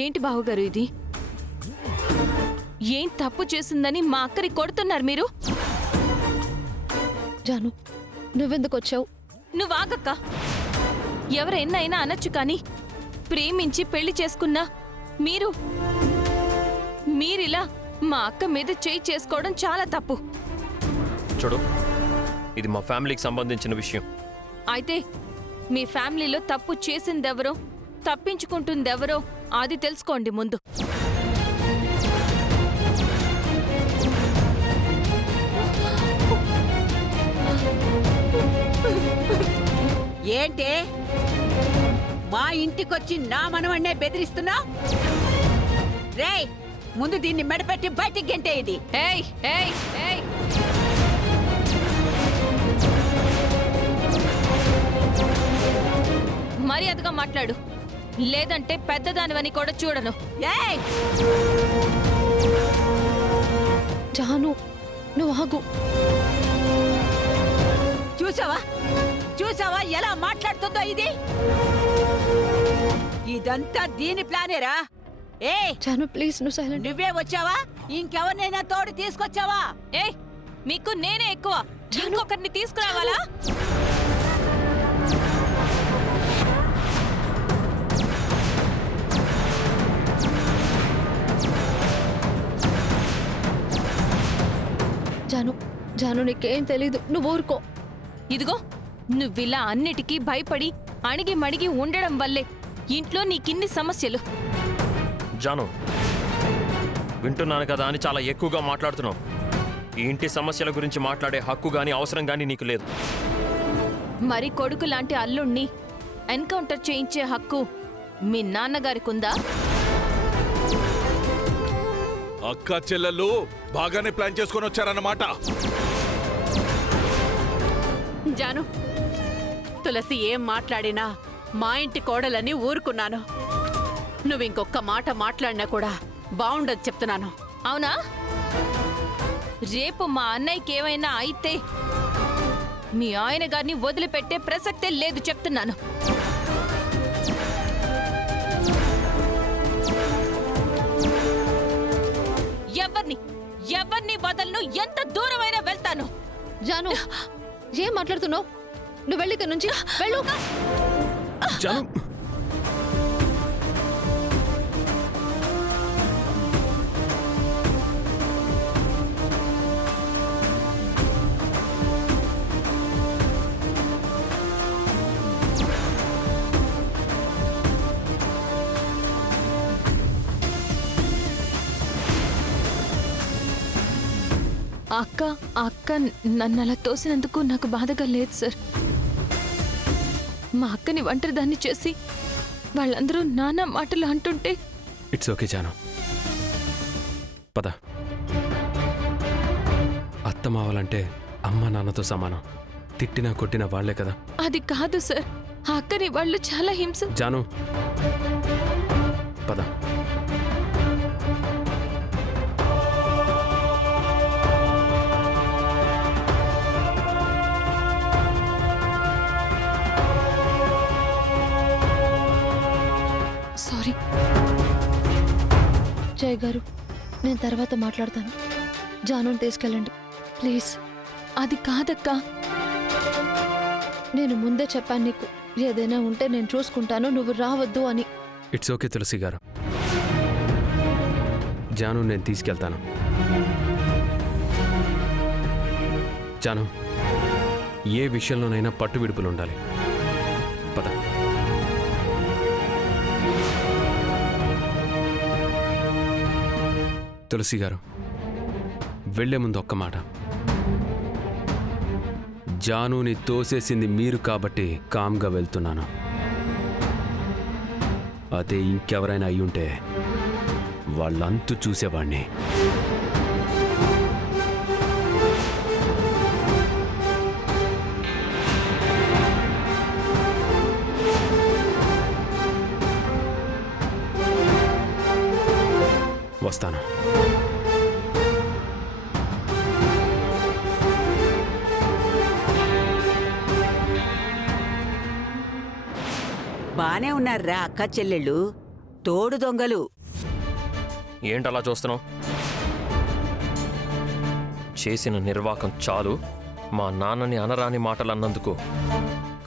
ఏంటి బావగారు ఇది? ఏం తప్పు చేసిందని మా అక్కని కొడుతున్నారు మీరు? జాను, నువ్వెందుకు వచ్చావు? నువ్వాగక్క. ఎవరెన్నైనా అనొచ్చు కాని ప్రేమించి పెళ్లి చేసుకున్నా మీరిలా మా అక్క మీద చేయి చేసుకోవడం చాలా తప్పు. చూడు, ఇది మా ఫ్యామిలీకి సంబంధించిన విషయం. అయితే మీ ఫ్యామిలీలో తప్పు చేసిందెవరో తప్పించుకుంటుందెవరో అది తెలుసుకోండి ముందు. ఏంటే మా ఇంటికొచ్చి నా మనవన్నే బెదిరిస్తున్నా? రేయ్, ముందు దీన్ని మెడపెట్టి బయటికి గెంటే. ఇది ఏయ్ ఏయ్ ఏయ్ మర్యాదగా మాట్లాడు, లేదంటే పెద్దదానివని కూడా చూడను. ఏయ్, జాను, నువ్వు ఆగు. చూసావా ఎలా మాట్లాడుతుందో? ఇది ఇదంతా దీని ప్లానేరా? ఏ జాను, ప్లీజ్ నువ్వు సైలెంట్. నువ్వే వచ్చావా? ఇంకెవరినైనా తోడు తీసుకొచ్చావా? ఏయ్, మీకు నేనే ఎక్కువ, ఇంకొకరిని తీసుకురావాలా? జాను, జాను, నీకేం తెలీదు, నువ్వు ఊరుకో. ఇదిగో, నువ్విలా అన్నిటికీ భయపడి అణిగి మణిగి ఉండడం వల్లే ఇంట్లో నీకిన్ని సమస్యలు. జాను, వింటున్నాను కదా అని చాలా ఎక్కువగా మాట్లాడుతున్నావు. ఈ ఇంటి సమస్యల గురించి మాట్లాడే హక్కు గాని అవసరం గాని నీకు లేదు. మరి కొడుకు లాంటి అల్లుణ్ణి ఎన్కౌంటర్ చేయించే హక్కు మీ నాన్నగారికుందా? అక్క చెల్లెళ్ళు బాగానే ప్లాన్ చేసుకొని వచ్చారన్నమాట. జాను, తులసి ఏం మాట్లాడినా మా ఇంటి కోడలని ఊరుకున్నాను. నువ్వింకొక్క మాట మాట్లాడినా కూడా బావుండదు చెప్తున్నాను. అవునా? రేపు మా అన్నయ్యకి ఏమైనా అయితే మీ ఆయన గారిని వదిలిపెట్టే ప్రసక్తే లేదు చెప్తున్నాను. ఎవరిని వదలను, ఎంత దూరమైనా వెళ్తాను. జాను, ఏం మాట్లాడుతున్నావు? నువ్వు వెళ్ళి ఇక్కడి నుంచి వెళ్ళు. జాను, అక్క నన్ను అలా తోసినందుకు నాకు బాధగా లేదు సార్. మా అక్కని ఒంటరిదాన్ని చేసి వాళ్ళందరూ నానా మాటలు అంటుంటే. ఇట్స్ ఓకే జాను, పద. అత్త మావాలంటే అమ్మ నాన్నతో సమానం. తిట్టినా కొట్టినా వాళ్లే కదా. అది కాదు సార్, ఆ అక్కని వాళ్ళు చాలా హింస. జాను, పద. సారీ. జయ్ గారు, నేను తర్వాత మాట్లాడతాను. జానుని తీసుకెళ్ళండి ప్లీజ్. అది కాదక్కా. నేను ముందే చెప్పాను నీకు, ఏదైనా ఉంటే నేను చూసుకుంటాను, నువ్వు రావద్దు అని. ఇట్స్ ఓకే తులసి గారు, జాను నేను తీసుకెళ్తాను. జాను, ఏ విషయంలోనైనా పట్టు విడుపులు ఉండాలి. పద. తులసి గారు, వెళ్లే ముందు ఒక్క మాట. జానుని తోసేసింది మీరు కాబట్టి కామ్గా వెళ్తున్నాను. అదే ఇంకెవరైనా అయ్యుంటే వాళ్ళంతు చూసేవాణ్ణి. వస్తాను. బానే ఉన్నారా అక్క చెల్లెళ్ళు? తోడు దొంగలు. ఏంటలా చూస్తున్నావు? చేసిన నిర్వాకం చాలు. మా నాన్నని అనరాని మాటలు అన్నందుకు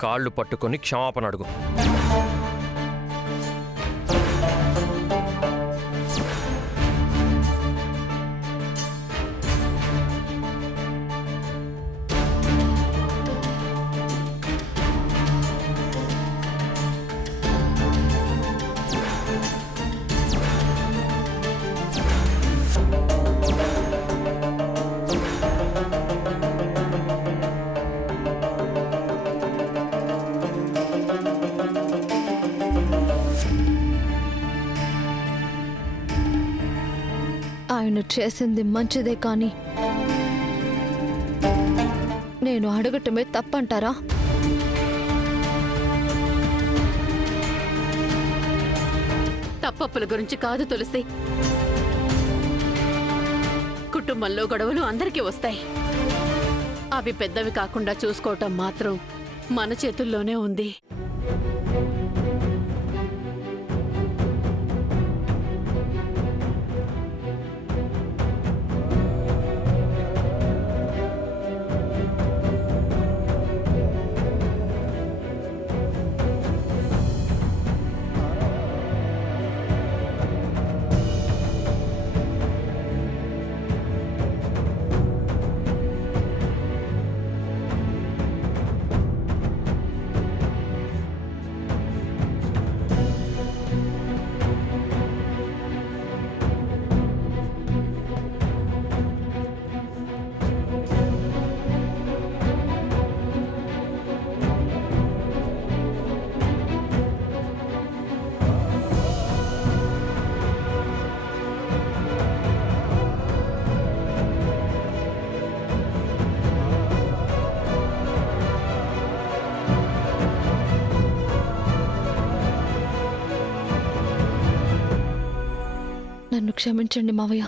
కాళ్ళు పట్టుకొని క్షమాపణ అడుగు. ఆయన చేసింది మంచిదే కానీ నేను అడగటమే తప్పంటారా? తప్పప్పుల గురించి కాదు తులసి. కుటుంబంలో గొడవలు అందరికీ వస్తాయి. అవి పెద్దవి కాకుండా చూసుకోవటం మాత్రం మన చేతుల్లోనే ఉంది. నన్ను క్షమించండి మావయ్య.